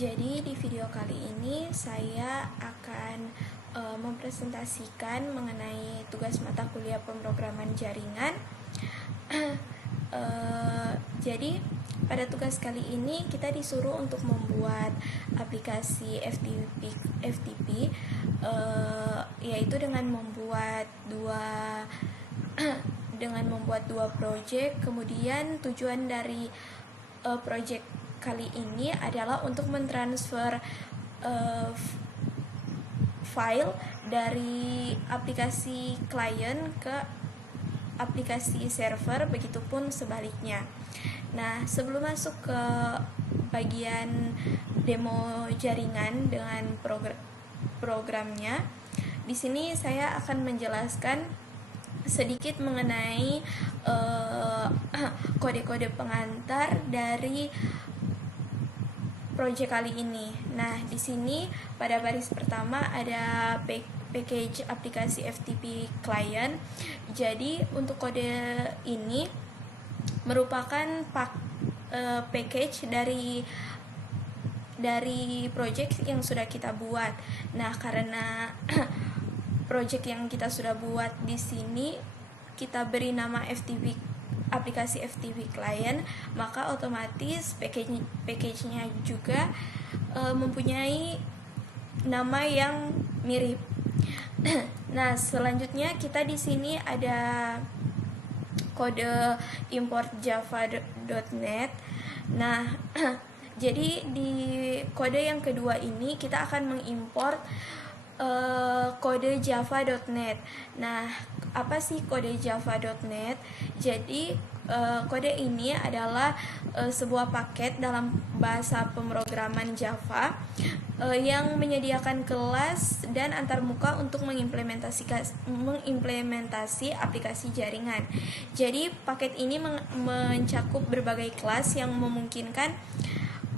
Jadi di video kali ini saya akan mempresentasikan mengenai tugas mata kuliah pemrograman jaringan. Jadi pada tugas kali ini kita disuruh untuk membuat aplikasi FTP, yaitu dengan membuat dua project. Kemudian tujuan dari project kali ini adalah untuk mentransfer file dari aplikasi klien ke aplikasi server, begitupun sebaliknya. Nah, sebelum masuk ke bagian demo jaringan dengan programnya, di sini saya akan menjelaskan sedikit mengenai kode-kode pengantar dari project kali ini. Nah, di sini pada baris pertama ada package aplikasi FTP client. Jadi untuk kode ini merupakan package dari project yang sudah kita buat. Nah, karena project yang kita sudah buat di sini kita beri nama aplikasi FTP client, maka otomatis package-nya juga mempunyai nama yang mirip. Nah, selanjutnya kita di sini ada kode import java.net. Nah, jadi di kode yang kedua ini kita akan mengimport kode java.net. Nah, apa sih kode java.net? Jadi kode ini adalah sebuah paket dalam bahasa pemrograman Java yang menyediakan kelas dan antarmuka untuk mengimplementasi aplikasi jaringan. Jadi paket ini mencakup berbagai kelas yang memungkinkan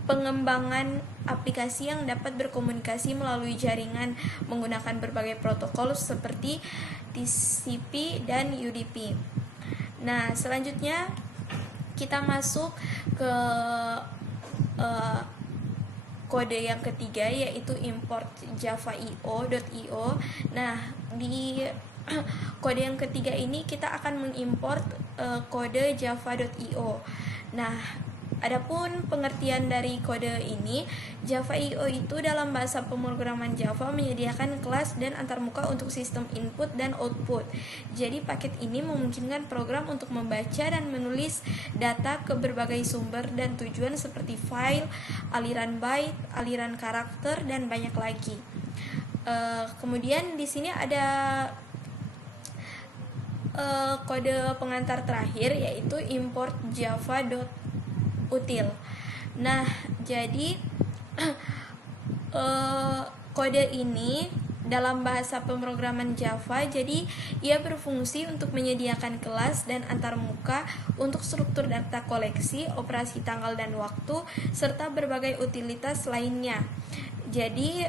pengembangan aplikasi yang dapat berkomunikasi melalui jaringan menggunakan berbagai protokol seperti TCP dan UDP. Nah, selanjutnya kita masuk ke kode yang ketiga, yaitu import java.io. Nah, di kode yang ketiga ini kita akan mengimport kode java.io. Nah, adapun pengertian dari kode ini, Java.io itu dalam bahasa pemrograman Java menyediakan kelas dan antarmuka untuk sistem input dan output. Jadi paket ini memungkinkan program untuk membaca dan menulis data ke berbagai sumber dan tujuan seperti file, aliran byte, aliran karakter, dan banyak lagi. Kemudian di sini ada kode pengantar terakhir, yaitu import java.util. Nah, jadi kode ini dalam bahasa pemrograman Java, jadi ia berfungsi untuk menyediakan kelas dan antarmuka untuk struktur data koleksi, operasi tanggal dan waktu, serta berbagai utilitas lainnya. Jadi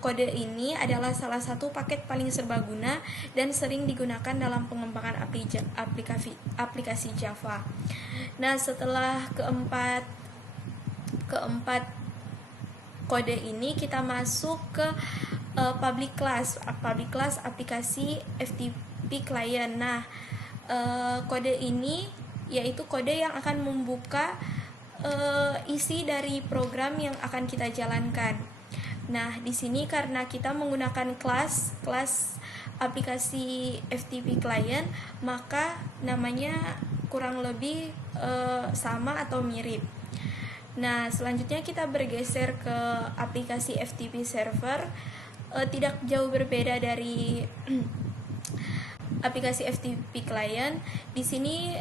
kode ini adalah salah satu paket paling serbaguna dan sering digunakan dalam pengembangan aplikasi Java. Nah, setelah keempat kode ini kita masuk ke public class aplikasi FTP client. Nah, kode ini yaitu kode yang akan membuka isi dari program yang akan kita jalankan. Nah, di sini karena kita menggunakan kelas aplikasi FTP client, maka namanya kurang lebih sama atau mirip. Nah, selanjutnya kita bergeser ke aplikasi FTP server. Tidak jauh berbeda dari aplikasi FTP client. Di sini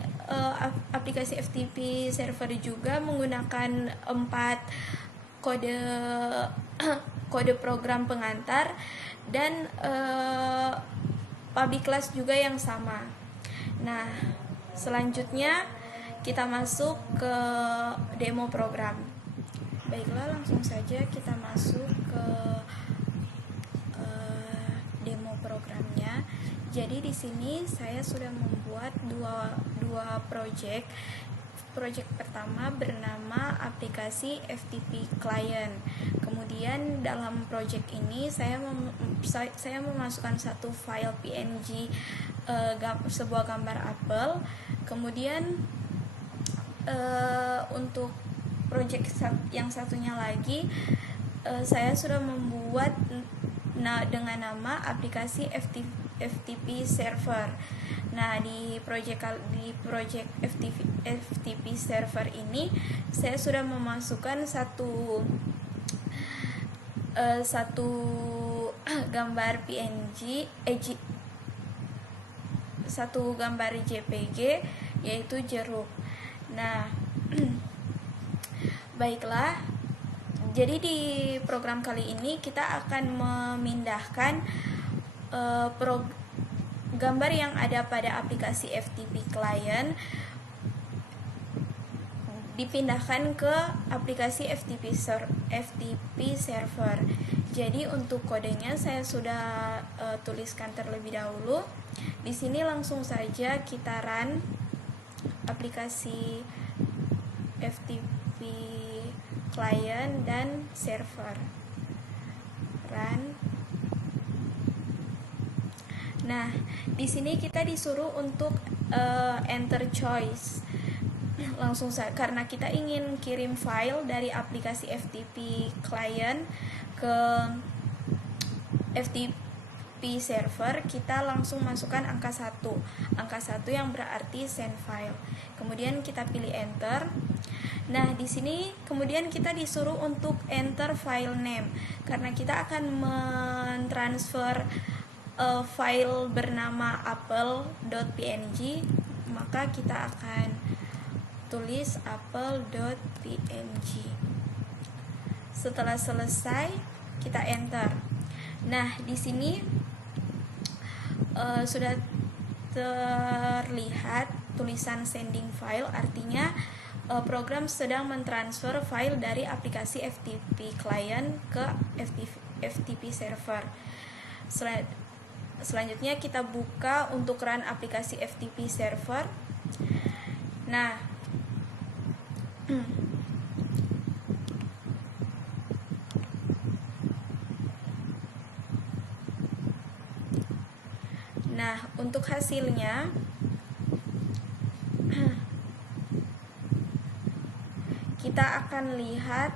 aplikasi FTP server juga menggunakan 4 kode program pengantar dan public class juga yang sama. Nah, selanjutnya kita masuk ke demo program. Baiklah, langsung saja kita masuk ke demo programnya. Jadi di sini saya sudah membuat dua project project pertama bernama aplikasi FTP Client. Kemudian dalam project ini saya memasukkan satu file PNG, sebuah gambar apel. Kemudian untuk project yang satunya lagi, saya sudah membuat dengan nama aplikasi FTP server. Nah, di project FTP server ini saya sudah memasukkan satu gambar PNG, satu gambar JPG, yaitu jeruk. Nah, baiklah. Jadi di program kali ini kita akan memindahkan gambar yang ada pada aplikasi FTP Client dipindahkan ke aplikasi FTP server. Jadi untuk kodenya saya sudah tuliskan terlebih dahulu. Di sini langsung saja kita run aplikasi FTP Client dan server. Run. Nah, di sini kita disuruh untuk enter choice. Langsung saja, karena kita ingin kirim file dari aplikasi FTP Client ke FTP server, kita langsung masukkan angka 1. Angka 1 yang berarti send file. Kemudian kita pilih enter. Nah, di sini kemudian kita disuruh untuk enter file name, karena kita akan mentransfer file bernama apple.png, maka kita akan tulis apple.png. Setelah selesai, kita enter. Nah, di sini sudah terlihat tulisan sending file, artinya program sedang mentransfer file dari aplikasi FTP Client ke FTP server. Selanjutnya kita buka untuk run aplikasi FTP server. Nah, untuk hasilnya kita akan lihat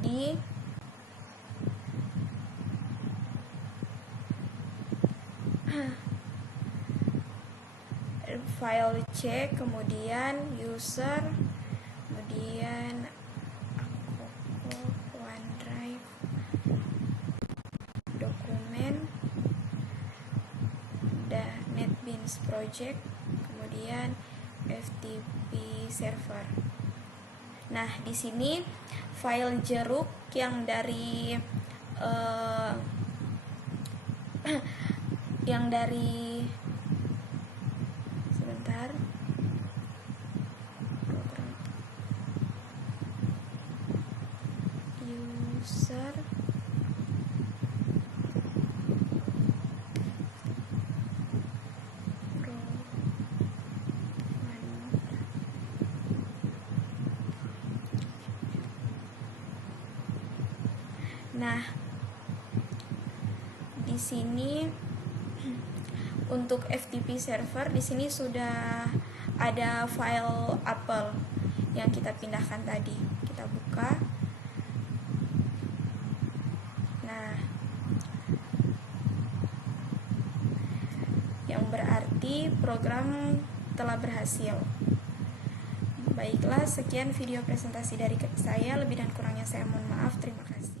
di file C, kemudian user, kemudian OneDrive, dokumen, dan NetBeans project, kemudian FTP server. Nah, di sini file jeruk yang dari program user, nah, di sini untuk FTP server, di sini sudah ada file apple yang kita pindahkan tadi. Kita buka. Nah, yang berarti program telah berhasil. Baiklah, sekian video presentasi dari saya. Lebih dan kurangnya saya mohon maaf. Terima kasih.